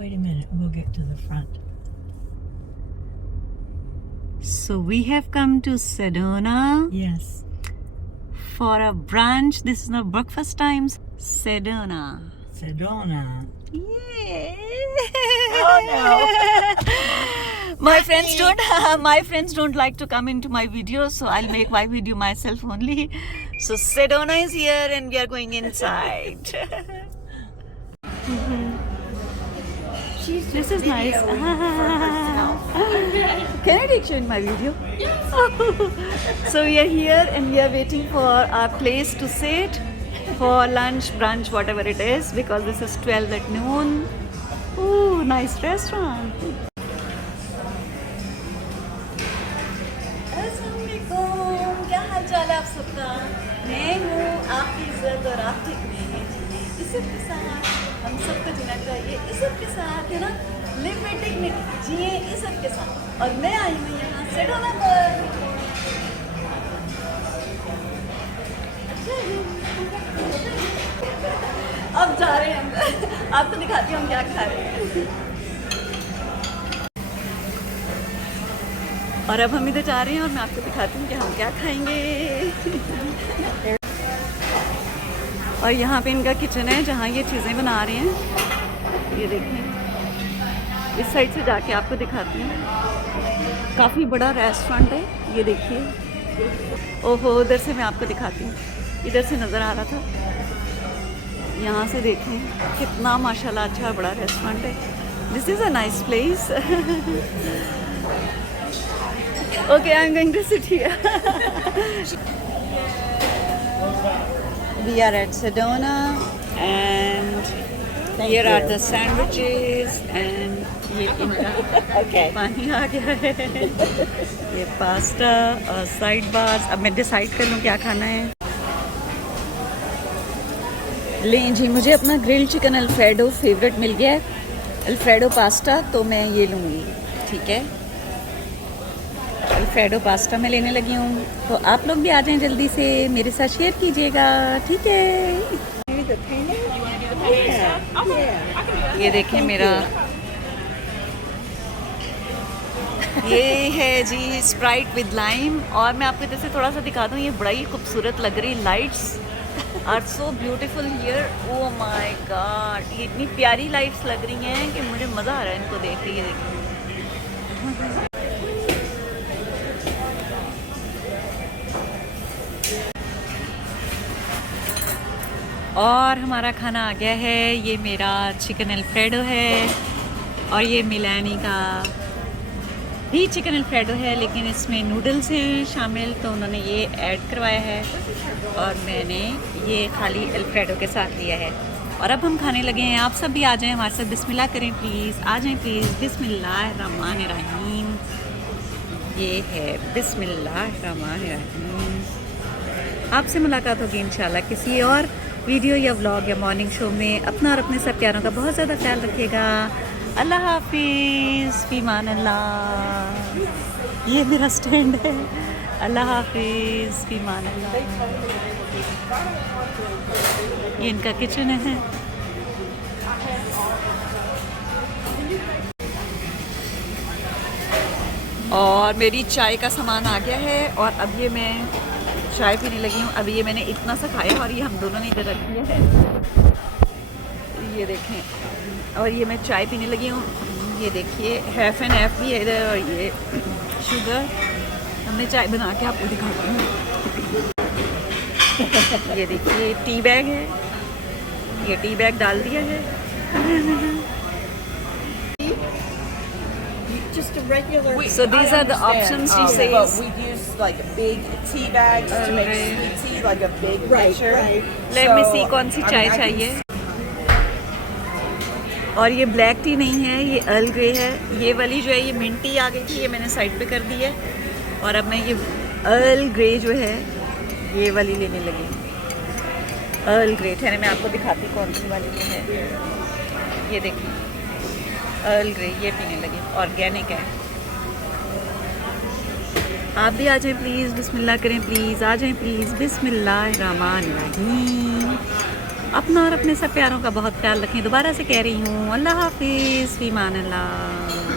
Wait a minute, we'll get to the front. So we have come to Sedona Yes. for a brunch. This is not breakfast times. Sedona. Sedona. Yeah. Oh My friends don't like to come into my videos, so I'll make my video myself only. So Sedona is here and we are going inside. This is nice. Can I take you in my video? Yes. So we are here and we are waiting for our place to sit for lunch, brunch, whatever it is, because this is 12 at noon. Ooh, nice restaurant. अस्सलामुअलैकुम, क्या हाल चाल है आप सबका? मैं हूँ आपकी इज्जत और आपकी इज्जत के साथ हम सबको जीना चाहिए, इज्जत के साथ, है ना? लिव विद डिग्निटी, जिए इज्जत के साथ। और मैं आई हूँ यहाँ सेडोना पर। अब जा रहे हैं हम, आपको दिखाती हूँ हम क्या खा रहे हैं। और अब हम इधर जा रहे हैं और मैं आपको दिखाती हूँ कि हम क्या खाएंगे। और यहाँ पे इनका किचन है जहाँ ये चीज़ें बना रहे हैं। ये देखें, इस साइड से जाके आपको दिखाती हूँ। काफ़ी बड़ा रेस्टोरेंट है, ये देखिए। ओहो, उधर से मैं आपको दिखाती हूँ, इधर से नज़र आ रहा था। यहाँ से देखें कितना माशाल्लाह अच्छा बड़ा रेस्टोरेंट है। This is a nice place. Okay, I'm going to sit here. We are at Sedona and here are the sandwiches and ये इनका पानी आ गया है। ये पास्ता और साइड बार्स। अब मैं डिसाइड कर लूँ क्या खाना है। लें जी, मुझे अपना ग्रिल्ड चिकन अल्फ्रेडो फेवरेट मिल गया है, अल्फ्रेडो पास्ता, तो मैं ये लूँगी। ठीक है, अल्फ्रेडो पास्ता मैं लेने लगी हूँ, तो आप लोग भी आ जाएं जल्दी से, मेरे साथ शेयर कीजिएगा। ठीक है, ये देखें मेरा, ये है जी स्प्राइट विद लाइम। और मैं आपको जैसे थोड़ा सा दिखा दूँ, ये बड़ा ही खूबसूरत लग रही, lights are so beautiful here. Oh my God, ये इतनी प्यारी लाइट्स लग रही हैं कि मुझे मज़ा आ रहा है इनको देख के। ये देखिए, और हमारा खाना आ गया है। ये मेरा चिकन अल्फ्रेडो है और ये मिलानी का भी चिकन अल्फ्रेडो है, लेकिन इसमें नूडल्स हैं शामिल, तो उन्होंने ये ऐड करवाया है और मैंने ये खाली अल्फ्रेडो के साथ लिया है। और अब हम खाने लगे हैं। आप सब भी आ जाएं हमारे साथ, बिस्मिल्लाह करें प्लीज़, आ जाएं प्लीज़। बिस्मिल्लाहिर्रहमानिर्रहीम। ये है बिस्मिल्लाहिर्रहमानिर्रहीम। आपसे मुलाकात होगी इंशाल्लाह किसी और वीडियो या व्लॉग या मॉर्निंग शो में। अपना और अपने सब प्यारों का बहुत ज़्यादा ख्याल रखिएगा। अल्लाह हाफिज़, फ़ीमान अल्लाह। ये मेरा स्टैंड है। अल्लाह हाफिज़, फ़ीमान अल्लाह। ये इनका किचन है। और मेरी चाय का सामान आ गया है और अब ये मैं चाय पीने लगी हूँ। अभी ये मैंने इतना सा खाया और ये हम दोनों ने इधर रख दिया है, ये देखें। और ये मैं चाय पीने लगी हूँ, ये देखिए हैफ़ एंड हैफ़ भी है इधर, और ये शुगर। हमने चाय बना के आपको दिखाती हूँ। ये देखिए टी बैग है, ये टी बैग डाल दिया है। Just a regular. So these are the options she says. We use like big tea bags to make sweet tea, like a big pitcher. Let me see कौन सी चाय चाहिए। और ये ब्लैक टी नहीं है, ये अर्ल ग्रे है। ये वाली जो है ये मिंट टी आ गई थी, ये मैंने साइड पे कर दी है। और अब मैं ये अर्ल ग्रे जो है ये वाली लेने लगी हूँ। अर्ल ग्रे है, मैं आपको दिखाती हूँ कौन सी वाली ये है। ये देखिए अर्ल ग्रे, ये पीने लगी, ऑर्गेनिक है। आप भी आ जाएं प्लीज़, बिस्मिल्लाह करें प्लीज़, आ जाएं प्लीज़। बिस्मिल्लाहिर्रहमानिर्रहीम। अपना और अपने सब प्यारों का बहुत ख्याल रखें। दोबारा से कह रही हूँ, अल्लाह हाफिज़, फ़ी अमान अल्लाह।